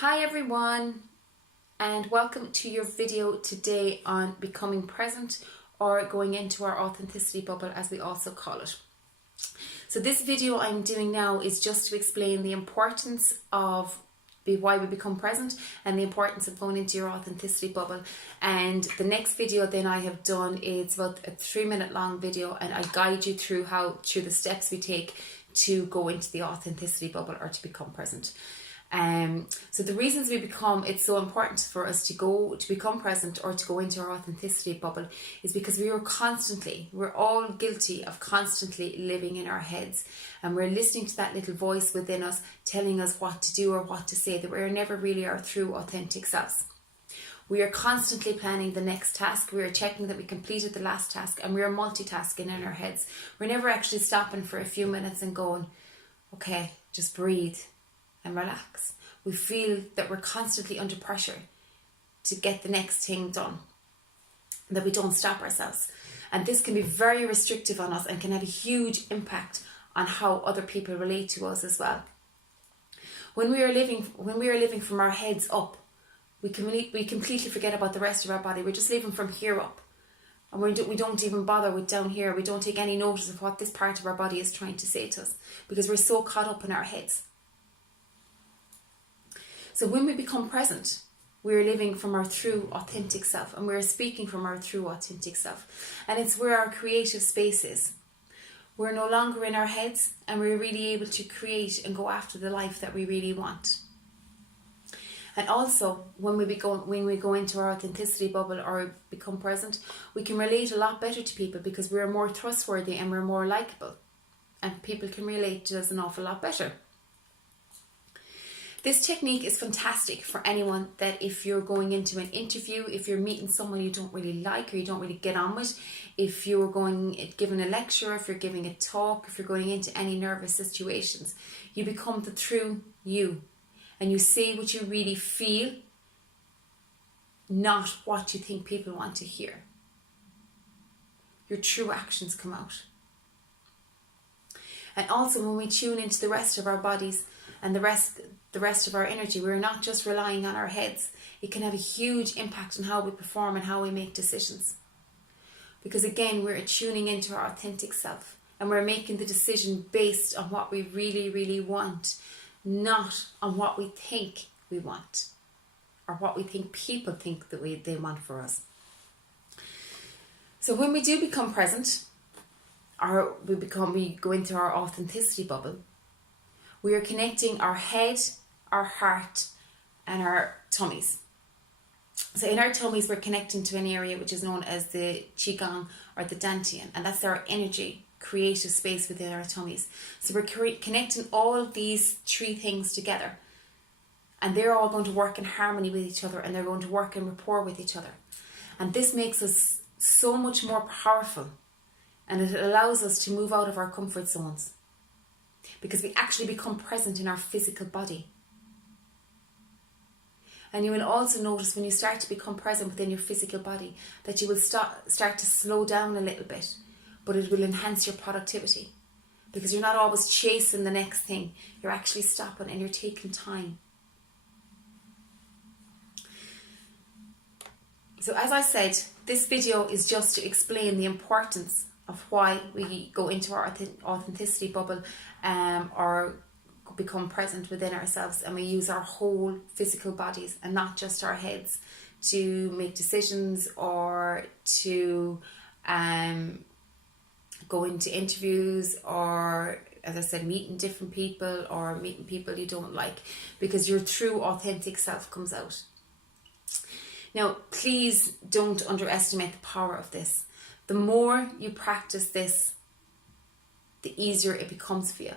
Hi everyone, and welcome to your video today on becoming present, or going into our authenticity bubble as we also call it. So this video I'm doing now is just to explain the importance of why we become present and the importance of going into your authenticity bubble. And the next video then I have done is about a 3-minute long video, and I guide you through the steps we take to go into the authenticity bubble or to become present. So the reasons it's so important for us to become present or to go into our authenticity bubble is because we're all guilty of constantly living in our heads, and we're listening to that little voice within us telling us what to do or what to say, that we're never really our true authentic selves. We are constantly planning the next task. We are checking that we completed the last task, and we are multitasking in our heads. We're never actually stopping for a few minutes and going, okay, just breathe and relax. We feel that we're constantly under pressure to get the next thing done, that we don't stop ourselves. And this can be very restrictive on us and can have a huge impact on how other people relate to us as well. When we are living from our heads up, we completely forget about the rest of our body. We're just living from here up. And we don't even bother with down here. We don't take any notice of what this part of our body is trying to say to us, because we're so caught up in our heads. So when we become present, we're living from our true authentic self, and we're speaking from our true authentic self. And it's where our creative space is. We're no longer in our heads, and we're really able to create and go after the life that we really want. And also, when we go into our authenticity bubble or become present, we can relate a lot better to people because we're more trustworthy and we're more likable, and people can relate to us an awful lot better. This technique is fantastic for anyone that if you're going into an interview, if you're meeting someone you don't really like or you don't really get on with, if you're giving a lecture, if you're giving a talk, if you're going into any nervous situations, you become the true you, and you say what you really feel, not what you think people want to hear. Your true actions come out. And also, when we tune into the rest of our bodies and the rest of our energy, we're not just relying on our heads. It can have a huge impact on how we perform and how we make decisions. Because again, we're tuning into our authentic self, and we're making the decision based on what we really, really want, not on what we think we want or what we think people think that they want for us. So when we do become present, or we go into our authenticity bubble, we are connecting our head, our heart, and our tummies. So in our tummies, we're connecting to an area which is known as the Qigong or the Dantian, and that's our energy, creative space within our tummies. So we're connecting all of these 3 things together, and they're all going to work in harmony with each other, and they're going to work in rapport with each other. And this makes us so much more powerful, and it allows us to move out of our comfort zones, because we actually become present in our physical body. And you will also notice when you start to become present within your physical body that you will start to slow down a little bit, but it will enhance your productivity, because you're not always chasing the next thing. You're actually stopping and you're taking time. So as I said, this video is just to explain the importance of why we go into our authenticity bubble, or become present within ourselves, and we use our whole physical bodies and not just our heads to make decisions or to go into interviews, or, as I said, meeting different people or meeting people you don't like, because your true authentic self comes out. Now, please don't underestimate the power of this. The more you practice this, the easier it becomes for you.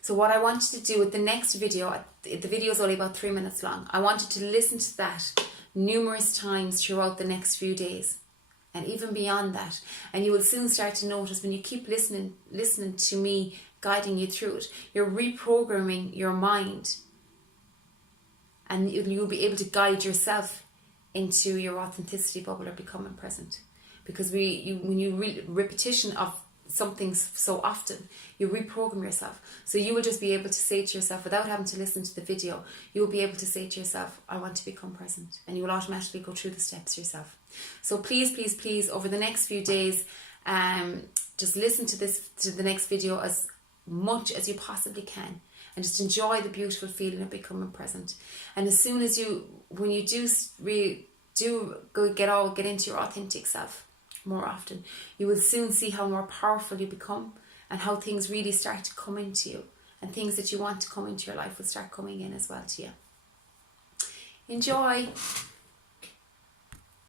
So what I want you to do with the next video, the video is only about 3 minutes long. I want you to listen to that numerous times throughout the next few days, and even beyond that. And you will soon start to notice, when you keep listening to me guiding you through it, you're reprogramming your mind, and you'll be able to guide yourself into your authenticity bubble or becoming present. Because repetition of something so often, you reprogram yourself. So you will just be able to say to yourself, without having to listen to the video, you will be able to say to yourself, I want to become present. And you will automatically go through the steps yourself. So please, please, please, over the next few days, just listen to the next video as much as you possibly can. And just enjoy the beautiful feeling of becoming present. And as soon as when you get into your authentic self more often, you will soon see how more powerful you become and how things really start to come into you, and things that you want to come into your life will start coming in as well to you. Enjoy.